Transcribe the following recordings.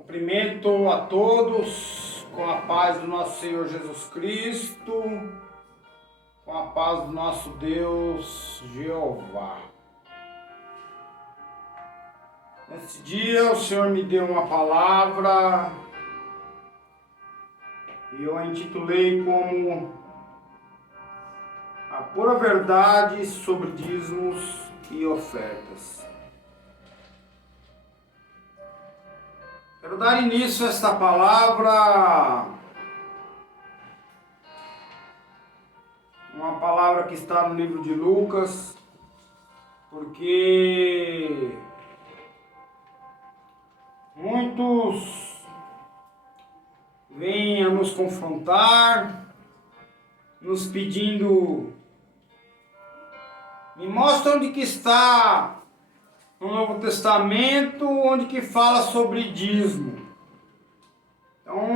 Cumprimento a todos com a paz do nosso Senhor Jesus Cristo, com a paz do nosso Deus Jeová. Nesse dia o Senhor me deu uma palavra e eu a intitulei como A Pura Verdade sobre Dízimos e Ofertas. Quero dar início a esta palavra, uma palavra que está no livro de Lucas, porque muitos vêm a nos confrontar, nos pedindo, me mostra onde que está no Novo Testamento, onde que fala sobre dízimo. Então,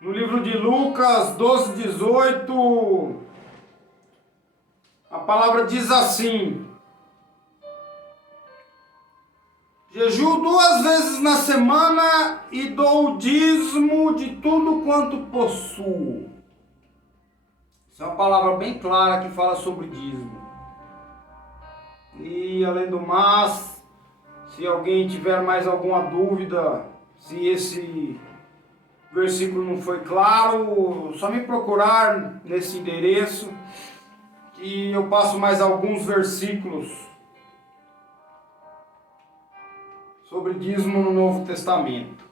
no livro de Lucas 12:18, a palavra diz assim: jejuo 2 vezes na semana e dou o dízimo de tudo quanto possuo. Essa é uma palavra bem clara que fala sobre dízimo. E além do mais, se alguém tiver mais alguma dúvida, se esse versículo não foi claro, só me procurar nesse endereço que eu passo mais alguns versículos sobre dízimo no Novo Testamento.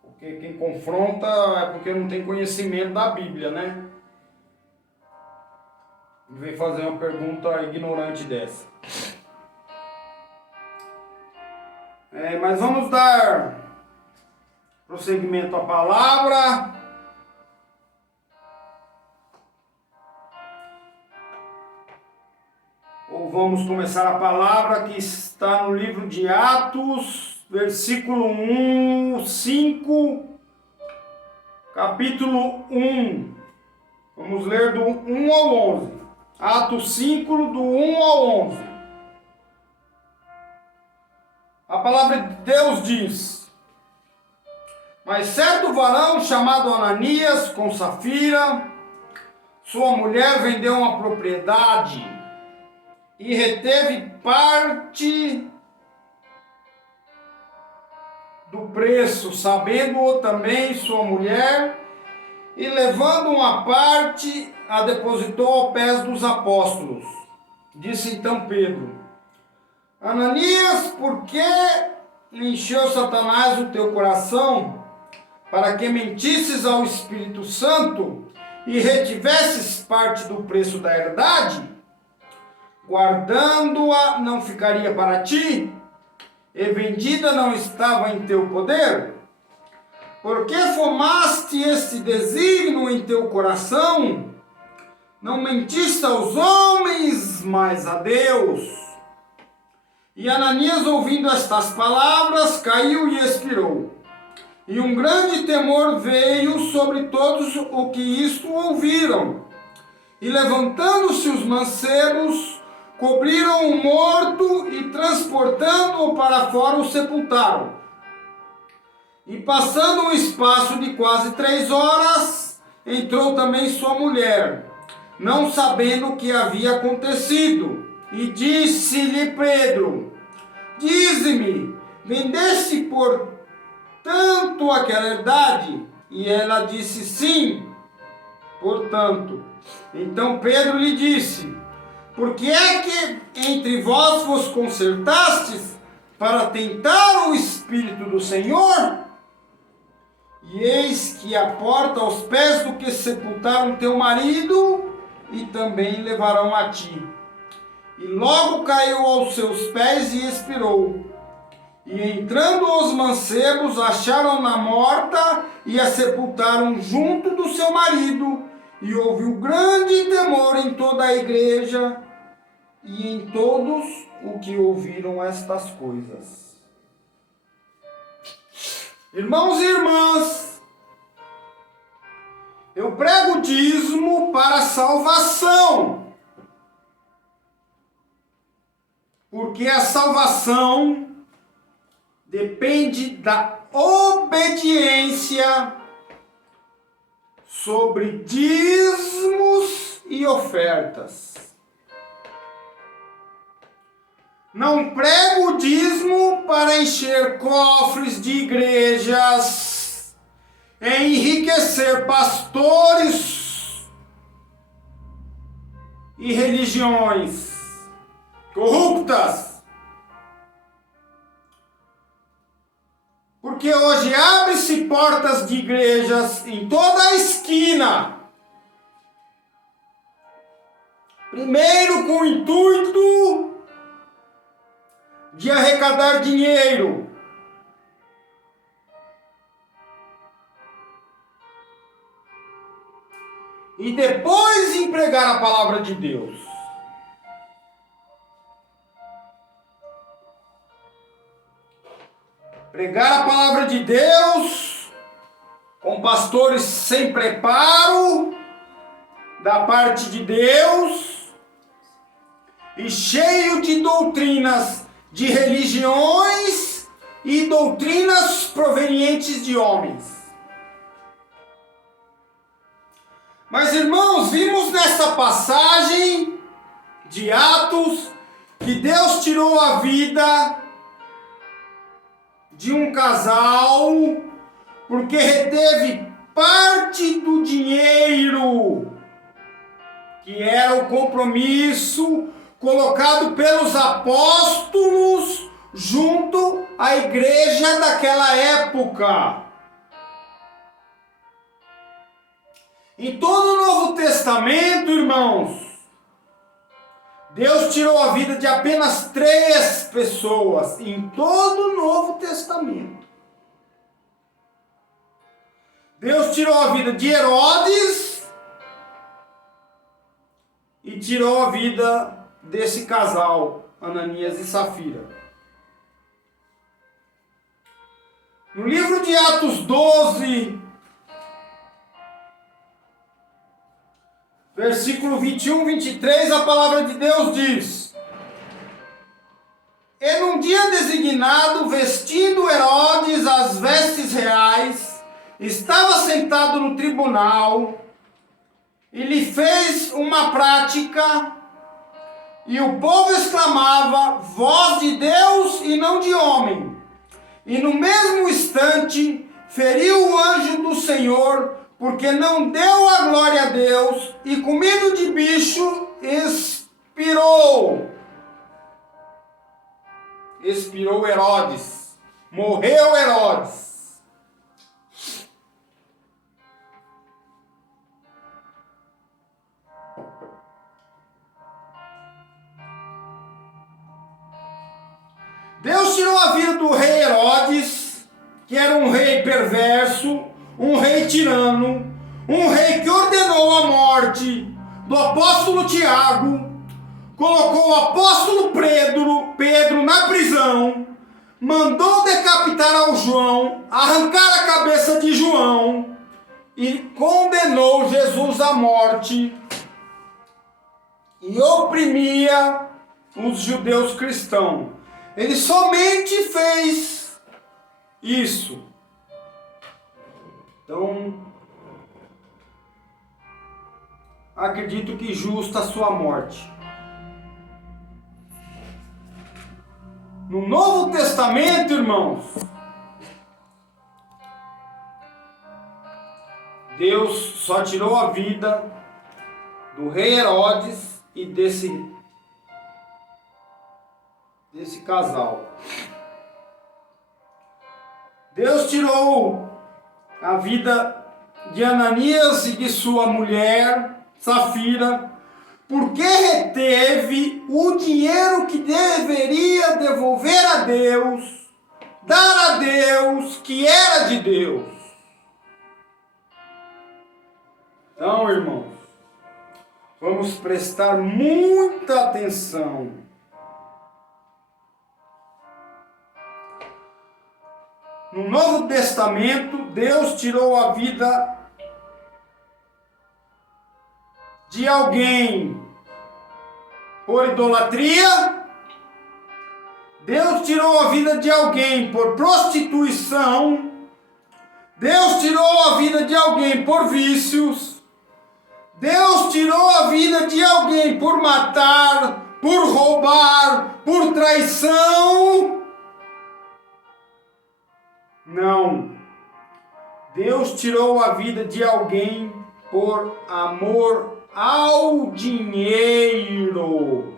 Porque quem confronta é porque não tem conhecimento da Bíblia, né? Vem fazer uma pergunta ignorante dessa. Mas vamos dar prosseguimento à palavra. Ou vamos começar a palavra que está no livro de Atos, versículo 5, capítulo 1. Vamos ler do 1 ao 11. Atos 5, do 1 ao 11. A palavra de Deus diz: mas certo varão chamado Ananias, com Safira, sua mulher, vendeu uma propriedade e reteve parte do preço, sabendo-o também sua mulher, e levando uma parte, a depositou aos pés dos apóstolos. Disse então Pedro: Ananias, por que encheu Satanás o teu coração, para que mentisses ao Espírito Santo e retivesses parte do preço da herdade? Guardando-a não ficaria para ti, e vendida não estava em teu poder? Por que formaste este desígnio em teu coração? Não mentiste aos homens, mas a Deus. E Ananias, ouvindo estas palavras, caiu e expirou. E um grande temor veio sobre todos o que isto ouviram. E levantando-se os mancebos, cobriram o morto e, transportando-o para fora, o sepultaram. E passando um espaço de quase 3 horas, entrou também sua mulher, não sabendo o que havia acontecido. E disse-lhe Pedro: dize-me, vendeste por tanto aquela herdade? E ela disse: sim, portanto. Então Pedro lhe disse: por que é que entre vós vos concertastes para tentar o Espírito do Senhor? E eis que a porta aos pés do que sepultaram teu marido, e também levarão a ti. E logo caiu aos seus pés e expirou. E entrando os mancebos, acharam-na morta e a sepultaram junto do seu marido. E houve um grande temor em toda a igreja e em todos o que ouviram estas coisas. Irmãos e irmãs, eu prego dízimo para salvação. Porque a salvação depende da obediência sobre dízimos e ofertas. Não prego o dízimo para encher cofres de igrejas, enriquecer pastores e religiões corruptas. Porque hoje abre-se portas de igrejas em toda a esquina. Primeiro com o intuito de arrecadar dinheiro. E depois empregar a palavra de Deus. Pregar a palavra de Deus com pastores sem preparo da parte de Deus e cheio de doutrinas de religiões e doutrinas provenientes de homens. Mas, irmãos, vimos nessa passagem de Atos que Deus tirou a vida de um casal porque reteve parte do dinheiro que era o compromisso colocado pelos apóstolos junto à igreja daquela época. Em todo o Novo Testamento, irmãos, Deus tirou a vida de apenas 3 pessoas em todo o Novo Testamento. Deus tirou a vida de Herodes e tirou a vida desse casal, Ananias e Safira. No livro de Atos 12, versículo 21, 23, a palavra de Deus diz: E num dia designado, vestindo Herodes as vestes reais, estava sentado no tribunal, e lhe fez uma prática, e o povo exclamava: voz de Deus e não de homem. E no mesmo instante, feriu o anjo do Senhor, porque não deu a glória a Deus, e comido de bicho, expirou. Expirou Herodes. Morreu Herodes. Deus tirou a vida do rei Herodes, que era um rei perverso, um rei tirano, um rei que ordenou a morte do apóstolo Tiago, colocou o apóstolo Pedro na prisão, mandou decapitar ao João, arrancar a cabeça de João e condenou Jesus à morte e oprimia os judeus cristãos. Ele somente fez isso. Então, acredito que justa a sua morte. No Novo Testamento, irmãos, Deus só tirou a vida do rei Herodes e desse casal. Deus tirou a vida de Ananias e de sua mulher, Safira, porque reteve o dinheiro que deveria devolver a Deus, dar a Deus, que era de Deus. Então, irmãos, vamos prestar muita atenção. No Novo Testamento, Deus tirou a vida de alguém por idolatria Deus tirou a vida de alguém por prostituição. Deus tirou a vida de alguém por vícios. Deus tirou a vida de alguém por matar, por roubar, por traição. Não. Deus tirou a vida de alguém por amor ao dinheiro.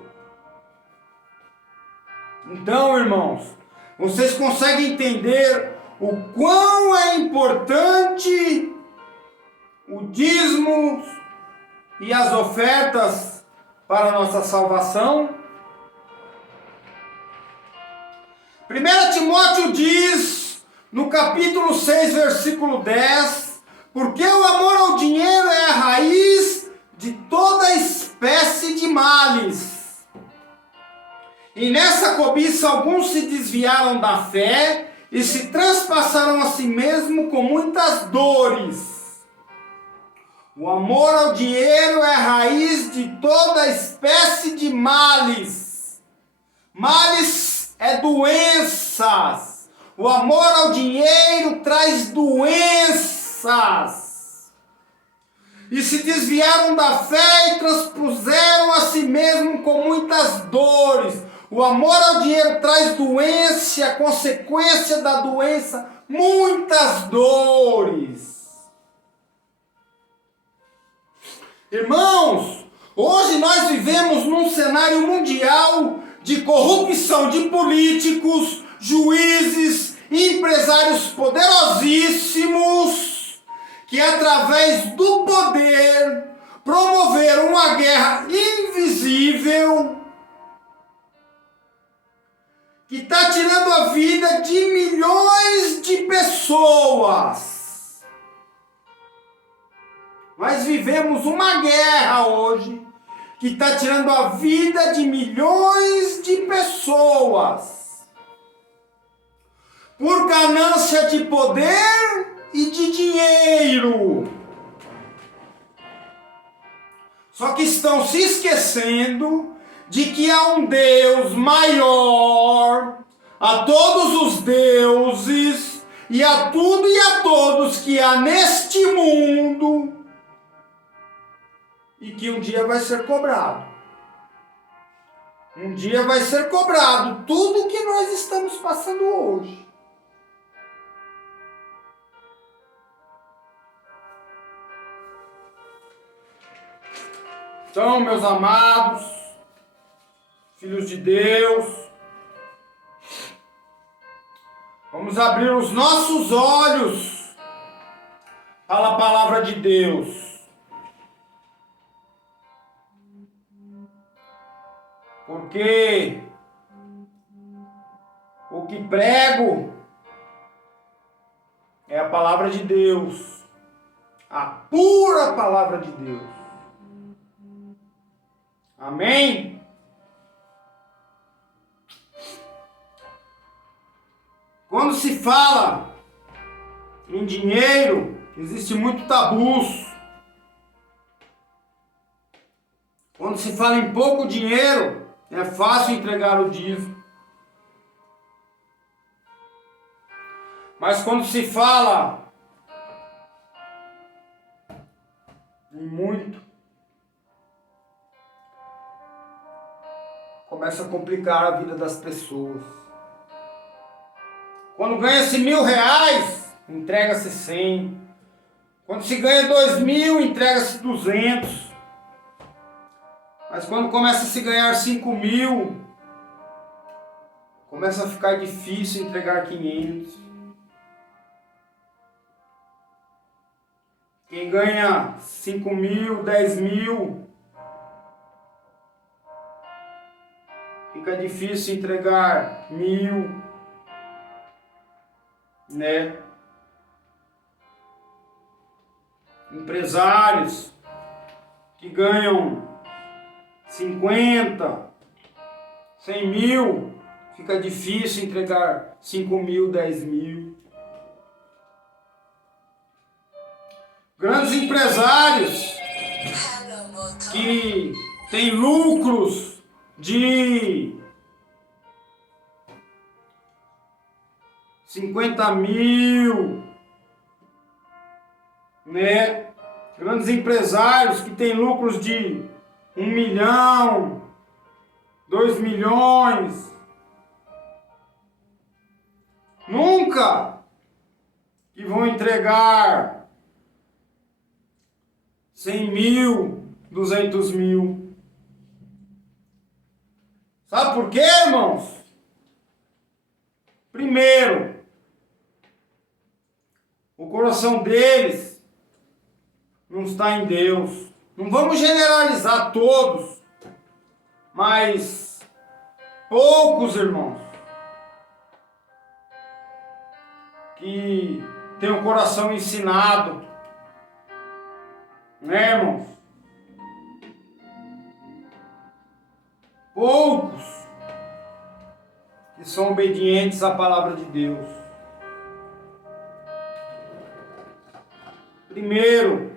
Então, irmãos, vocês conseguem entender o quão é importante o dízimo e as ofertas para a nossa salvação? 1 Timóteo diz, no capítulo 6, versículo 10, porque o amor ao dinheiro é a raiz de toda espécie de males. E nessa cobiça alguns se desviaram da fé e se transpassaram a si mesmo com muitas dores. O amor ao dinheiro é a raiz de toda espécie de males. Males é doenças. O amor ao dinheiro traz doenças. E se desviaram da fé e transpuseram a si mesmo com muitas dores. O amor ao dinheiro traz doença, a consequência da doença, muitas dores. Irmãos, hoje nós vivemos num cenário mundial de corrupção de políticos, juízes, empresários poderosíssimos, que através do poder promoveram uma guerra invisível que está tirando a vida de milhões de pessoas. Nós vivemos uma guerra hoje que está tirando a vida de milhões de pessoas por ganância de poder e de dinheiro. Só que estão se esquecendo de que há um Deus maior, a todos os deuses, e a tudo e a todos que há neste mundo, e que um dia vai ser cobrado. Um dia vai ser cobrado tudo o que nós estamos passando hoje. Então, meus amados, filhos de Deus, vamos abrir os nossos olhos para a palavra de Deus. Porque o que prego é a palavra de Deus, a pura palavra de Deus. Amém? Quando se fala em dinheiro, existe muito tabus. Quando se fala em pouco dinheiro, é fácil entregar o dízimo. Mas quando se fala em muito, começa a complicar a vida das pessoas. Quando ganha-se R$1.000, entrega-se 100. Quando se ganha 2.000, entrega-se 200. Mas quando começa a se ganhar 5.000, começa a ficar difícil entregar 500. Quem ganha 5.000, 10.000, fica difícil entregar 1.000. Né? Empresários que ganham 50, 100.000, fica difícil entregar 5.000, 10.000. Grandes empresários que têm lucros de 50.000, né? Grandes empresários que têm lucros de 1 milhão, 2 milhões. Nunca que vão entregar 100.000, 200.000. Sabe por quê, irmãos? Primeiro, o coração deles não está em Deus. Não vamos generalizar todos, mas poucos, irmãos, que têm o coração ensinado, né, irmãos? Poucos que são obedientes à palavra de Deus. Primeiro,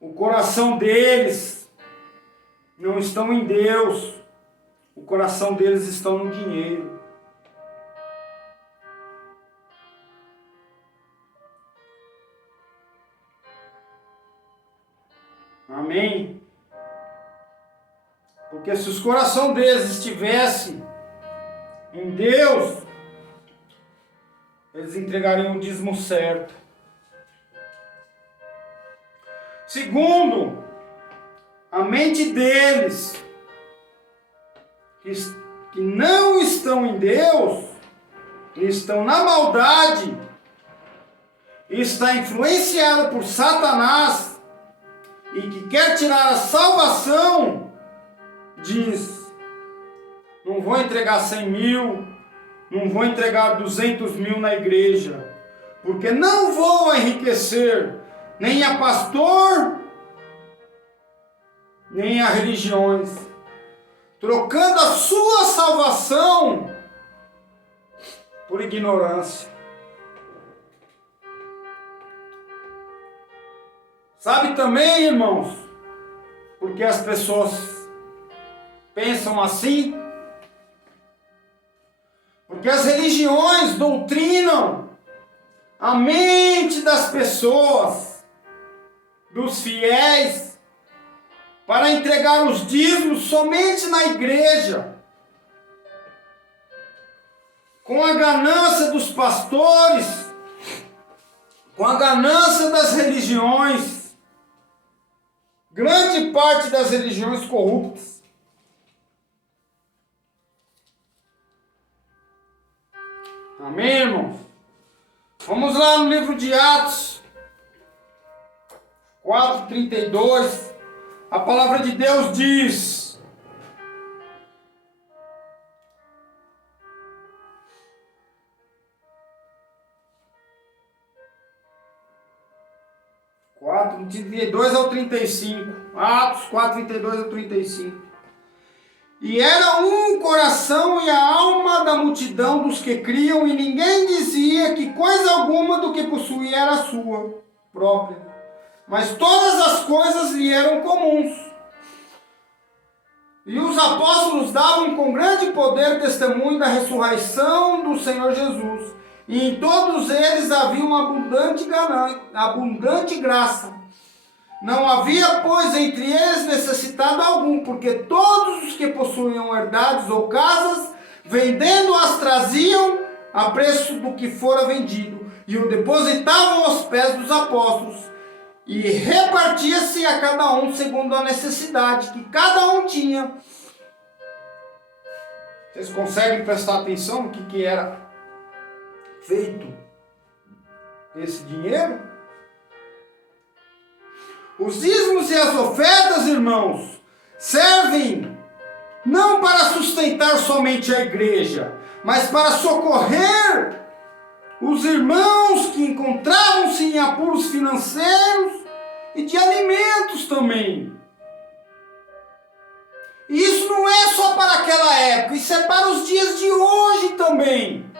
o coração deles não estão em Deus, o coração deles estão no dinheiro. Amém? Porque se os corações deles estivessem em Deus, eles entregariam o dízimo certo. Segundo, a mente deles, que não estão em Deus, estão na maldade, está influenciada por Satanás e que quer tirar a salvação, diz: não vou entregar 100.000, não vou entregar 200.000 na igreja, porque não vou enriquecer nem a pastor, nem a religiões, trocando a sua salvação por ignorância. Sabe também, irmãos, porque as pessoas pensam assim? Porque as religiões doutrinam a mente das pessoas, dos fiéis, para entregar os dízimos somente na igreja, com a ganância dos pastores, com a ganância das religiões, grande parte das religiões corruptas. Amém, irmãos? Vamos lá no livro de Atos 4:32. A palavra de Deus diz: Atos 4:32-35. E era um coração e a alma da multidão dos que criam, e ninguém dizia que coisa alguma do que possuía era sua própria, mas todas as coisas lhe eram comuns. E os apóstolos davam com grande poder testemunho da ressurreição do Senhor Jesus. E em todos eles havia uma abundante graça. Não havia, pois, entre eles necessitado algum, porque todos os que possuíam herdades ou casas, vendendo-as, traziam a preço do que fora vendido, e o depositavam aos pés dos apóstolos. E repartia-se a cada um segundo a necessidade que cada um tinha. Vocês conseguem prestar atenção no que era feito esse dinheiro? Os dízimos e as ofertas, irmãos, servem não para sustentar somente a igreja, mas para socorrer os irmãos que encontravam-se em apuros financeiros e de alimentos também. E isso não é só para aquela época, isso é para os dias de hoje também.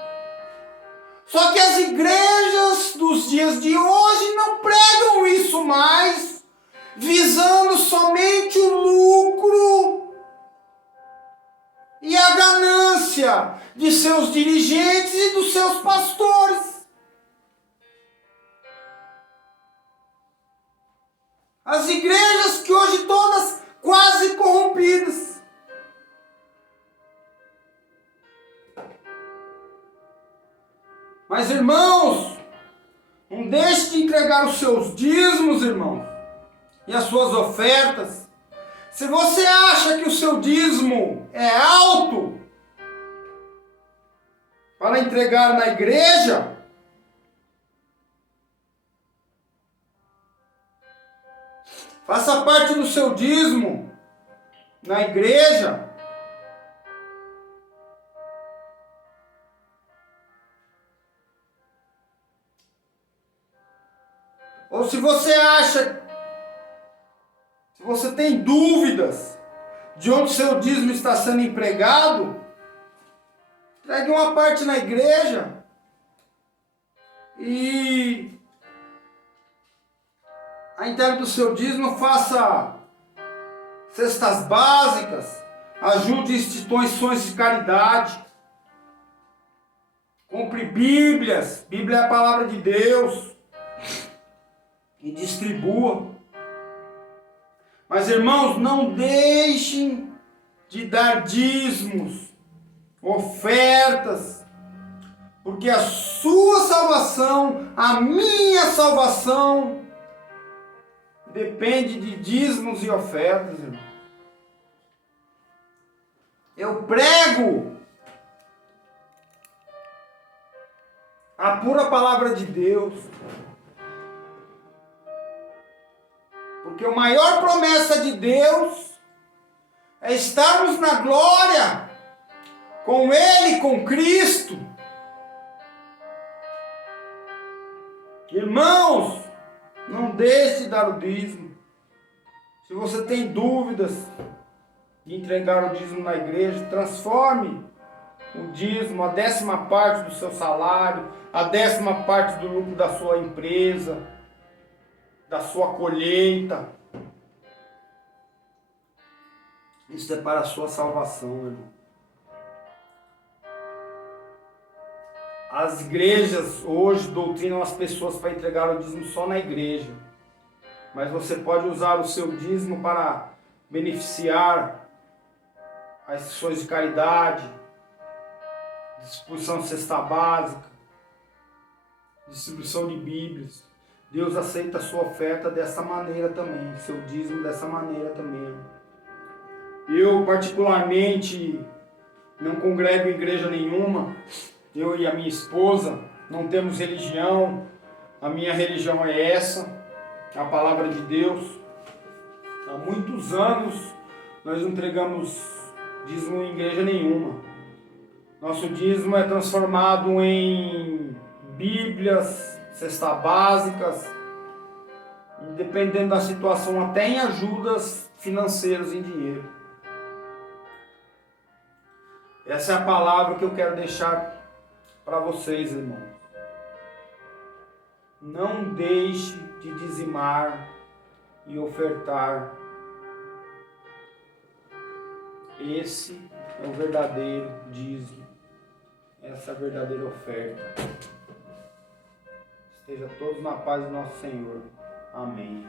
Só que as igrejas dos dias de hoje não pregam isso mais, visando somente o lucro e a ganância. influência de seus dirigentes e dos seus pastores. As igrejas que hoje todas quase corrompidas. Mas, irmãos, não deixe de entregar os seus dízimos, irmãos, e as suas ofertas. Se você acha que o seu dízimo é alto para entregar na igreja, faça parte do seu dízimo na igreja. Ou se você acha, se você tem dúvidas de onde seu dízimo está sendo empregado, entregue uma parte na igreja e a interno do seu dízimo faça cestas básicas, ajude instituições de caridade, compre Bíblias, Bíblia é a palavra de Deus, e distribua. Mas, irmãos, não deixem de dar dízimos, ofertas, porque a sua salvação, a minha salvação, depende de dízimos e ofertas, irmão. Eu prego a pura palavra de Deus. Porque a maior promessa de Deus é estarmos na glória com Ele, com Cristo. Irmãos, não deixe de dar o dízimo. Se você tem dúvidas de entregar o dízimo na igreja, transforme o dízimo, a 10ª parte do seu salário, a 10ª parte do lucro da sua empresa, da sua colheita. Isso é para a sua salvação, irmão. As igrejas hoje doutrinam as pessoas para entregar o dízimo só na igreja. Mas você pode usar o seu dízimo para beneficiar as instituições de caridade, distribuição de cesta básica, distribuição de Bíblias. Deus aceita a sua oferta dessa maneira também, seu dízimo dessa maneira também. Eu, particularmente, não congrego em igreja nenhuma. Eu e a minha esposa não temos religião. A minha religião é essa, a palavra de Deus. Há muitos anos nós não entregamos dízimo em igreja nenhuma. Nosso dízimo é transformado em Bíblias, cestas básicas, e dependendo da situação, até em ajudas financeiras em dinheiro. Essa é a palavra que eu quero deixar para vocês, irmãos. Não deixe de dizimar e ofertar. Esse é o verdadeiro dízimo. Essa é a verdadeira oferta. Esteja todos na paz do nosso Senhor. Amém.